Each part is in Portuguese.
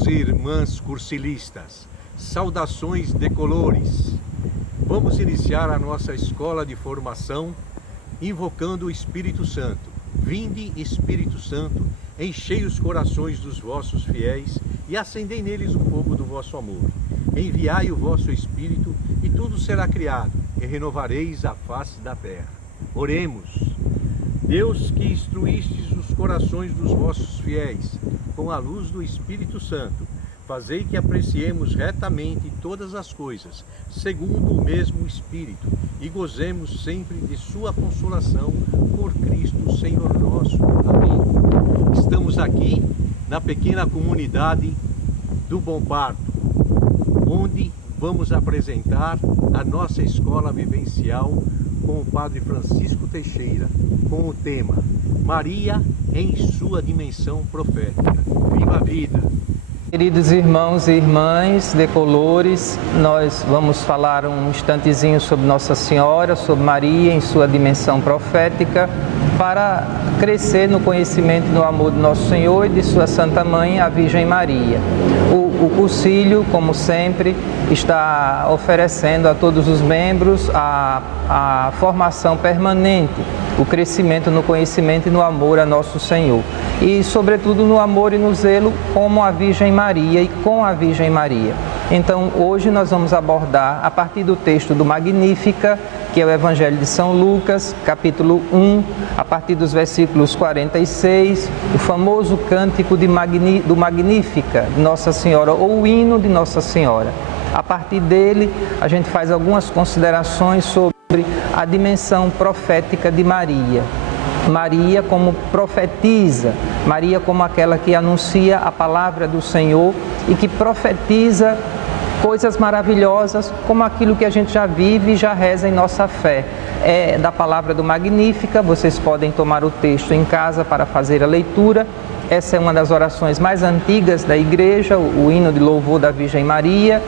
irmãos e irmãs cursilistas, saudações decolores. Vamos iniciar a nossa escola de formação invocando o Espírito Santo. Vinde, Espírito Santo, enchei os corações dos vossos fiéis e acendei neles o fogo do vosso amor. Enviai o vosso Espírito e tudo será criado, e renovareis a face da terra. Oremos. Deus, que instruístes os corações dos vossos fiéis com a luz do Espírito Santo, fazei que apreciemos retamente todas as coisas, segundo o mesmo Espírito, e gozemos sempre de sua consolação por Cristo Senhor nosso. Amém. Estamos aqui na pequena comunidade do Bom Parto, onde vamos apresentar a nossa escola vivencial com o Padre Francisco Teixeira, com o tema Maria em sua dimensão profética. Viva a vida! Queridos irmãos e irmãs decolores, nós vamos falar um instantezinho sobre Nossa Senhora, sobre Maria em sua dimensão profética, para crescer no conhecimento e no amor do Nosso Senhor e de sua Santa Mãe, a Virgem Maria. O cursilho, como sempre, está oferecendo a todos os membros a formação permanente, o crescimento no conhecimento e no amor a Nosso Senhor. E, sobretudo, no amor e no zelo como a Virgem Maria e com a Virgem Maria. Então, hoje nós vamos abordar, a partir do texto do Magnífica, que é o Evangelho de São Lucas, capítulo 1, a partir dos versículos 46, o famoso cântico do Magnífica, de Nossa Senhora, ou o hino de Nossa Senhora. A partir dele, a gente faz algumas considerações sobre a dimensão profética de Maria. Maria como profetiza, Maria como aquela que anuncia a palavra do Senhor e que profetiza coisas maravilhosas, como aquilo que a gente já vive e já reza em nossa fé. É da palavra do Magnífica, vocês podem tomar o texto em casa para fazer a leitura. Essa é uma das orações mais antigas da Igreja, o hino de louvor da Virgem Maria,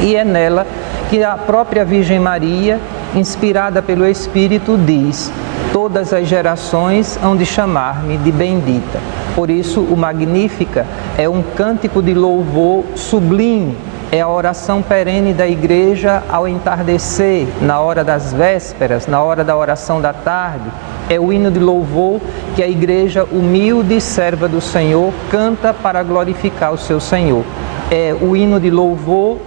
e é nela que a própria Virgem Maria, inspirada pelo Espírito, diz: todas as gerações hão de chamar-me de bendita. Por isso, o Magnífica é um cântico de louvor sublime, é a oração perene da Igreja ao entardecer, na hora das vésperas, na hora da oração da tarde. É o hino de louvor que a Igreja humilde, serva do Senhor, canta para glorificar o seu Senhor. É o hino de louvor,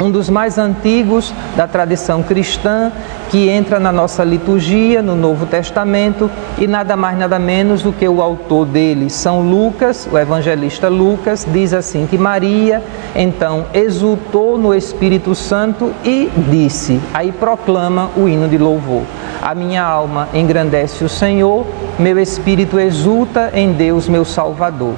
um dos mais antigos da tradição cristã, que entra na nossa liturgia, no Novo Testamento, e nada mais nada menos do que o autor dele, São Lucas, o evangelista Lucas, diz assim que Maria, então, exultou no Espírito Santo e disse, aí proclama o hino de louvor: a minha alma engrandece o Senhor, meu espírito exulta em Deus, meu Salvador.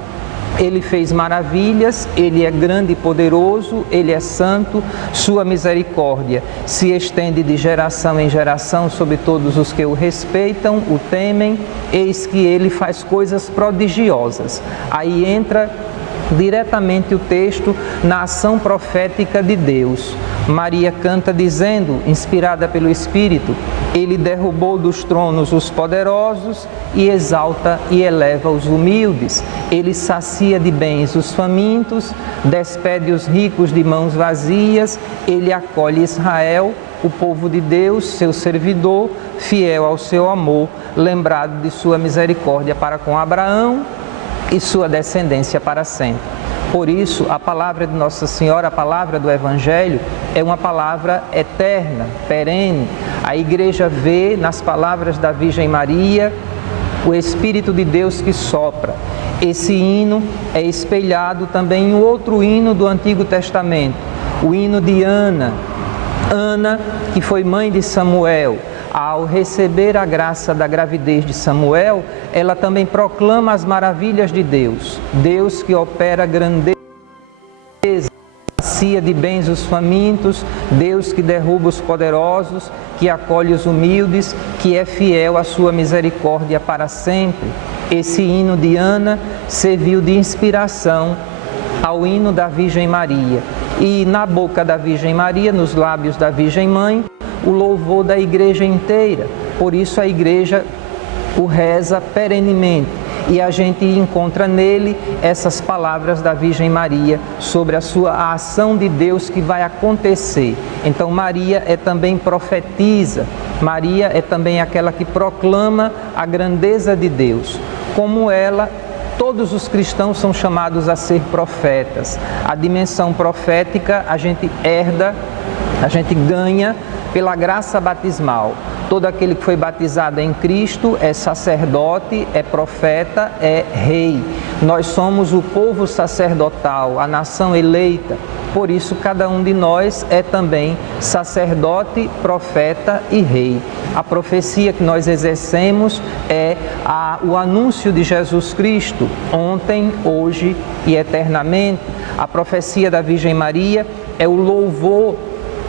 Ele fez maravilhas, Ele é grande e poderoso, Ele é santo, sua misericórdia se estende de geração em geração sobre todos os que o respeitam, o temem, eis que Ele faz coisas prodigiosas. Aí entra diretamente o texto na ação profética de Deus. Maria canta dizendo, inspirada pelo Espírito: Ele derrubou dos tronos os poderosos e exalta e eleva os humildes. Ele sacia de bens os famintos, despede os ricos de mãos vazias. Ele acolhe Israel, o povo de Deus, seu servidor, fiel ao seu amor, lembrado de sua misericórdia para com Abraão e sua descendência para sempre. Por isso, a palavra de Nossa Senhora, a palavra do Evangelho, é uma palavra eterna, perene. A Igreja vê nas palavras da Virgem Maria o Espírito de Deus que sopra. Esse hino é espelhado também em outro hino do Antigo Testamento, o hino de Ana. Ana, que foi mãe de Samuel, ao receber a graça da gravidez de Samuel, ela também proclama as maravilhas de Deus. Deus que opera grandeza, sacia de bens os famintos, Deus que derruba os poderosos, que acolhe os humildes, que é fiel à sua misericórdia para sempre. Esse hino de Ana serviu de inspiração ao hino da Virgem Maria. E na boca da Virgem Maria, nos lábios da Virgem Mãe, o louvor da Igreja inteira. Por isso a Igreja o reza perenemente. e a gente encontra nele essas palavras da Virgem Maria sobre a ação de Deus que vai acontecer. Então Maria é também profetiza, Maria é também aquela que proclama a grandeza de Deus. Como ela, todos os cristãos são chamados a ser profetas. A dimensão profética a gente herda, a gente ganha pela graça batismal. Todo aquele que foi batizado em Cristo é sacerdote, é profeta, é rei. Nós somos o povo sacerdotal, a nação eleita. Por isso, cada um de nós é também sacerdote, profeta e rei. A profecia que nós exercemos é o anúncio de Jesus Cristo, ontem, hoje e eternamente. A profecia da Virgem Maria é o louvor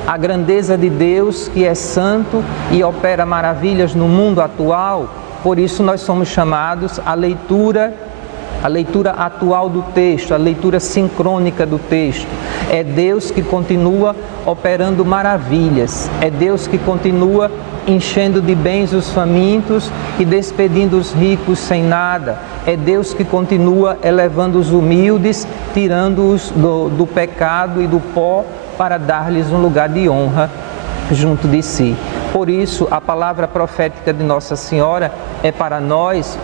à grandeza de Deus, que é santo e opera maravilhas no mundo atual. Por isso nós somos chamados à leitura atual do texto, a leitura sincrônica do texto. É Deus que continua operando maravilhas, é Deus que continua enchendo de bens os famintos e despedindo os ricos sem nada. É Deus que continua elevando os humildes, tirando-os do pecado e do pó, para dar-lhes um lugar de honra junto de si. Por isso, a palavra profética de Nossa Senhora é para nós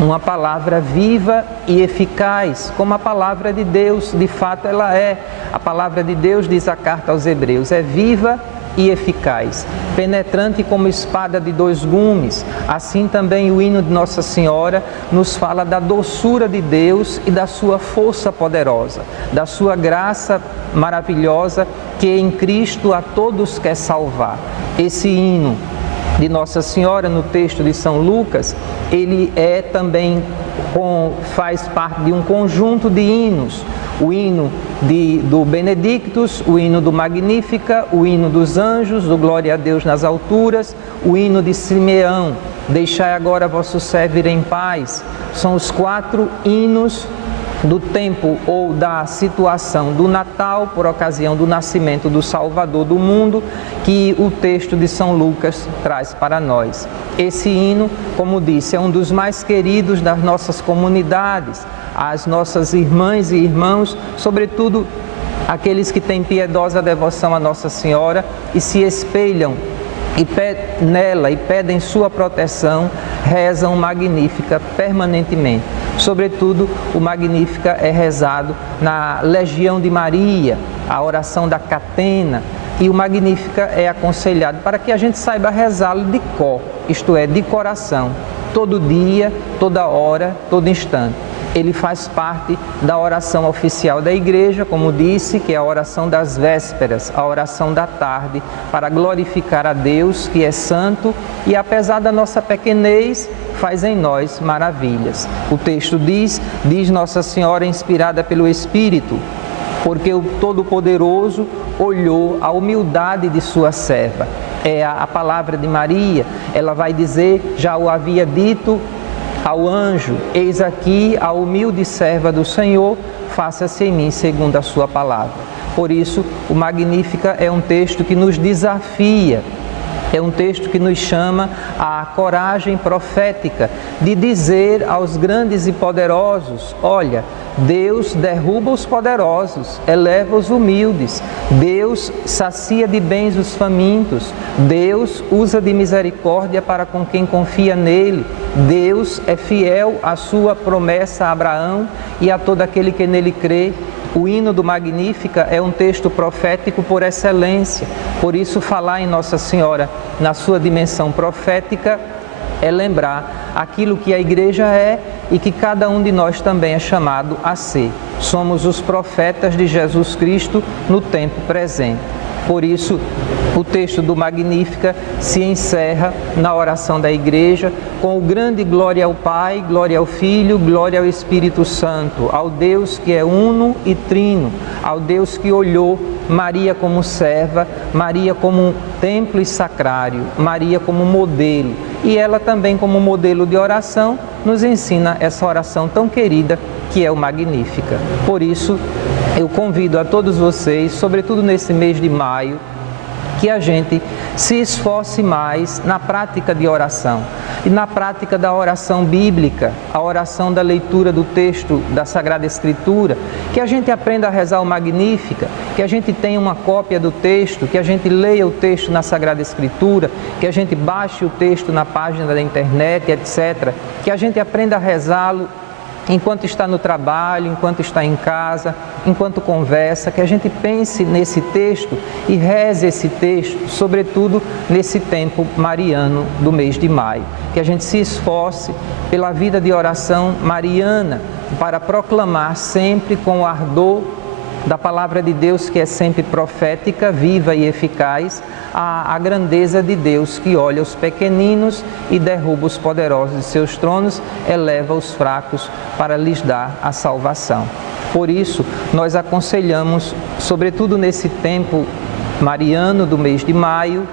uma palavra viva e eficaz, como a palavra de Deus, de fato ela é. A palavra de Deus, diz a carta aos Hebreus, é viva e eficaz, penetrante como espada de dois gumes. Assim também o hino de Nossa Senhora nos fala da doçura de Deus e da sua força poderosa, da sua graça maravilhosa que em Cristo a todos quer salvar. Esse hino de Nossa Senhora no texto de São Lucas, ele é também faz parte de um conjunto de hinos. O hino do Benedictus, o hino do Magnífica, o hino dos anjos, do Glória a Deus nas alturas, o hino de Simeão, Deixai agora vosso servo ir em paz. São os 4 hinos do tempo ou da situação do Natal, por ocasião do nascimento do Salvador do mundo, que o texto de São Lucas traz para nós. Esse hino, como disse, é um dos mais queridos das nossas comunidades. As nossas irmãs e irmãos, sobretudo aqueles que têm piedosa devoção a Nossa Senhora e se espelham nela e pedem sua proteção, rezam Magnífica permanentemente. Sobretudo, o Magnífica é rezado na Legião de Maria, a oração da Catena, e o Magnífica é aconselhado para que a gente saiba rezá-lo de cor, isto é, de coração, todo dia, toda hora, todo instante. Ele faz parte da oração oficial da Igreja, como disse, que é a oração das vésperas, a oração da tarde, para glorificar a Deus, que é santo, e apesar da nossa pequenez, faz em nós maravilhas. O texto diz Nossa Senhora inspirada pelo Espírito, porque o Todo-Poderoso olhou a humildade de sua serva. É a palavra de Maria, ela vai dizer, já o havia dito ao anjo, eis aqui a humilde serva do Senhor, faça-se em mim segundo a sua palavra. Por isso, o Magnífica é um texto que nos desafia, é um texto que nos chama à coragem profética de dizer aos grandes e poderosos, olha, Deus derruba os poderosos, eleva os humildes, Deus sacia de bens os famintos, Deus usa de misericórdia para com quem confia nele, Deus é fiel à sua promessa a Abraão e a todo aquele que nele crê. O hino do Magnífica é um texto profético por excelência, por isso falar em Nossa Senhora na sua dimensão profética é lembrar aquilo que a Igreja é e que cada um de nós também é chamado a ser. Somos os profetas de Jesus Cristo no tempo presente. Por isso, o texto do Magnífica se encerra na oração da Igreja com o grande glória ao Pai, glória ao Filho, glória ao Espírito Santo, ao Deus que é uno e trino, ao Deus que olhou Maria como serva, Maria como templo e sacrário, Maria como modelo. E ela também como modelo de oração nos ensina essa oração tão querida que é o Magnífica. Por isso, eu convido a todos vocês, sobretudo nesse mês de maio, que a gente se esforce mais na prática de oração. e na prática da oração bíblica, a oração da leitura do texto da Sagrada Escritura, que a gente aprenda a rezar o Magnífica, que a gente tenha uma cópia do texto, que a gente leia o texto na Sagrada Escritura, que a gente baixe o texto na página da internet, etc., que a gente aprenda a rezá-lo enquanto está no trabalho, enquanto está em casa, enquanto conversa, que a gente pense nesse texto e reze esse texto, sobretudo nesse tempo mariano do mês de maio. Que a gente se esforce pela vida de oração mariana para proclamar sempre com o ardor da palavra de Deus, que é sempre profética, viva e eficaz, a grandeza de Deus, que olha os pequeninos e derruba os poderosos de seus tronos, eleva os fracos para lhes dar a salvação. Por isso, nós aconselhamos, sobretudo nesse tempo mariano do mês de maio,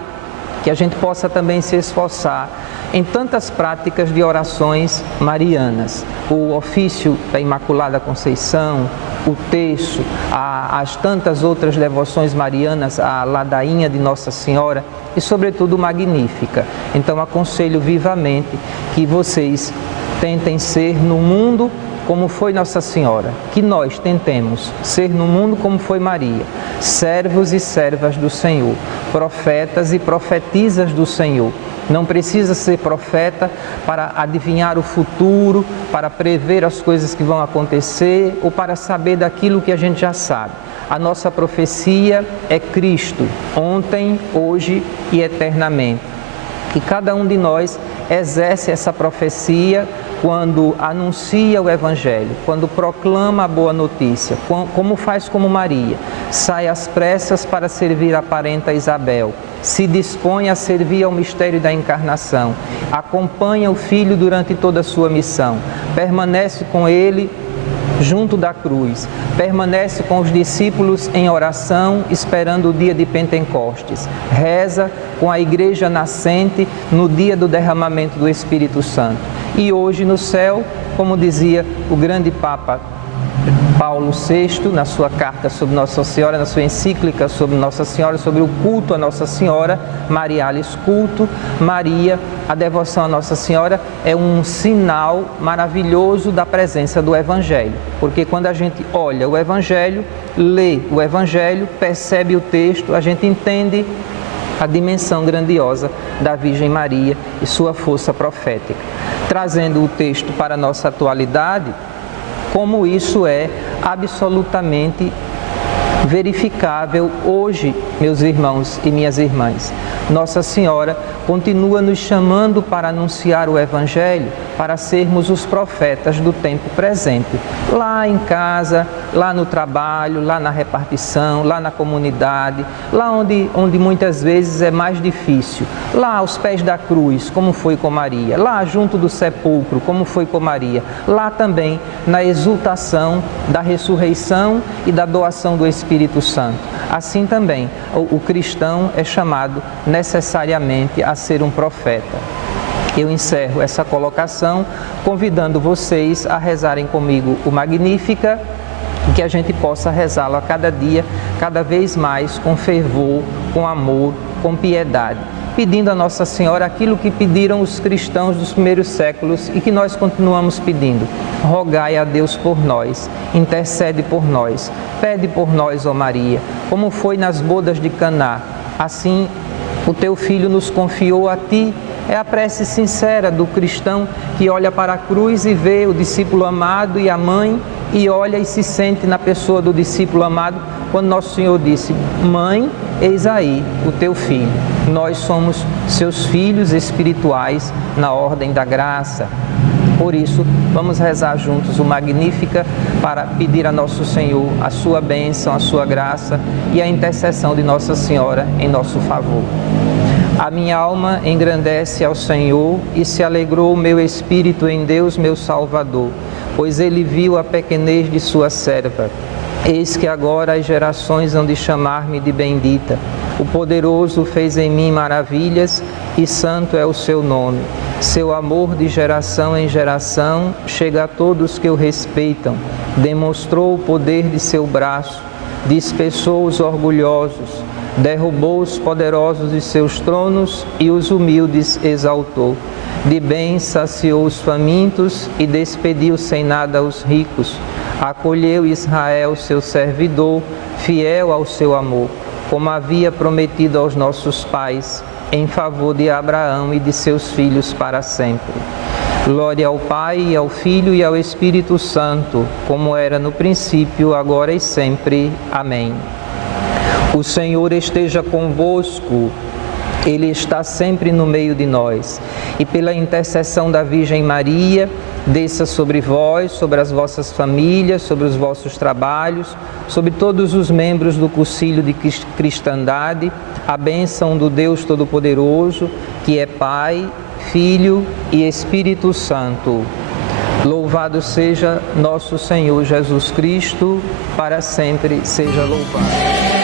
que a gente possa também se esforçar em tantas práticas de orações marianas. O ofício da Imaculada Conceição, o terço, as tantas outras devoções marianas, a ladainha de Nossa Senhora e, sobretudo, Magnífica. Então, aconselho vivamente que vocês tentem ser no mundo como foi Nossa Senhora, que nós tentemos ser no mundo como foi Maria, servos e servas do Senhor, profetas e profetisas do Senhor. Não precisa ser profeta para adivinhar o futuro, para prever as coisas que vão acontecer ou para saber daquilo que a gente já sabe. A nossa profecia é Cristo, ontem, hoje e eternamente. E cada um de nós exerce essa profecia quando anuncia o Evangelho, quando proclama a boa notícia, como faz como Maria, sai às pressas para servir a parenta Isabel, se dispõe a servir ao mistério da encarnação, acompanha o Filho durante toda a sua missão, permanece com ele junto da cruz, permanece com os discípulos em oração, esperando o dia de Pentecostes, reza com a igreja nascente no dia do derramamento do Espírito Santo. E hoje no céu, como dizia o grande Papa Paulo VI, na sua carta sobre Nossa Senhora, na sua encíclica sobre Nossa Senhora, sobre o culto a Nossa Senhora, Marialis Culto, Maria, a devoção a Nossa Senhora é um sinal maravilhoso da presença do Evangelho, porque quando a gente olha o Evangelho, lê o Evangelho, percebe o texto, a gente entende a dimensão grandiosa da Virgem Maria e sua força profética. Trazendo o texto para a nossa atualidade, como isso é absolutamente verificável hoje, meus irmãos e minhas irmãs. Nossa Senhora continua nos chamando para anunciar o Evangelho, para sermos os profetas do tempo presente. Lá em casa, lá no trabalho, lá na repartição, lá na comunidade, lá onde muitas vezes é mais difícil. Lá aos pés da cruz, como foi com Maria. Lá junto do sepulcro, como foi com Maria. Lá também na exultação da ressurreição e da doação do Espírito Santo. Assim também, o cristão é chamado necessariamente a ser um profeta. Eu encerro essa colocação convidando vocês a rezarem comigo o Magnífica, e que a gente possa rezá-lo a cada dia, cada vez mais com fervor, com amor, com piedade, pedindo a Nossa Senhora aquilo que pediram os cristãos dos primeiros séculos e que nós continuamos pedindo. Rogai a Deus por nós, intercede por nós, pede por nós, ó Maria, como foi nas bodas de Caná. Assim, o teu Filho nos confiou a ti. É a prece sincera do cristão que olha para a cruz e vê o discípulo amado e a mãe, e olha e se sente na pessoa do discípulo amado, quando Nosso Senhor disse: Mãe, eis aí o teu filho. Nós somos seus filhos espirituais na ordem da graça. Por isso, vamos rezar juntos o Magnífica para pedir a Nosso Senhor a sua bênção, a sua graça e a intercessão de Nossa Senhora em nosso favor. A minha alma engrandece ao Senhor e se alegrou o meu espírito em Deus, meu Salvador, pois Ele viu a pequenez de sua serva. Eis que agora as gerações hão de chamar-me de bendita. O Poderoso fez em mim maravilhas e santo é o seu nome. Seu amor de geração em geração chega a todos que o respeitam. Demonstrou o poder de seu braço, dispersou os orgulhosos, derrubou os poderosos de seus tronos e os humildes exaltou. De bem saciou os famintos e despediu sem nada os ricos. Acolheu Israel, seu servidor, fiel ao seu amor, como havia prometido aos nossos pais, em favor de Abraão e de seus filhos para sempre. Glória ao Pai, e ao Filho e ao Espírito Santo, como era no princípio, agora e sempre. Amém. O Senhor esteja convosco. Ele está sempre no meio de nós. E pela intercessão da Virgem Maria, desça sobre vós, sobre as vossas famílias, sobre os vossos trabalhos, sobre todos os membros do Concílio de Cristandade, a bênção do Deus Todo-Poderoso, que é Pai, Filho e Espírito Santo. Louvado seja nosso Senhor Jesus Cristo, para sempre seja louvado.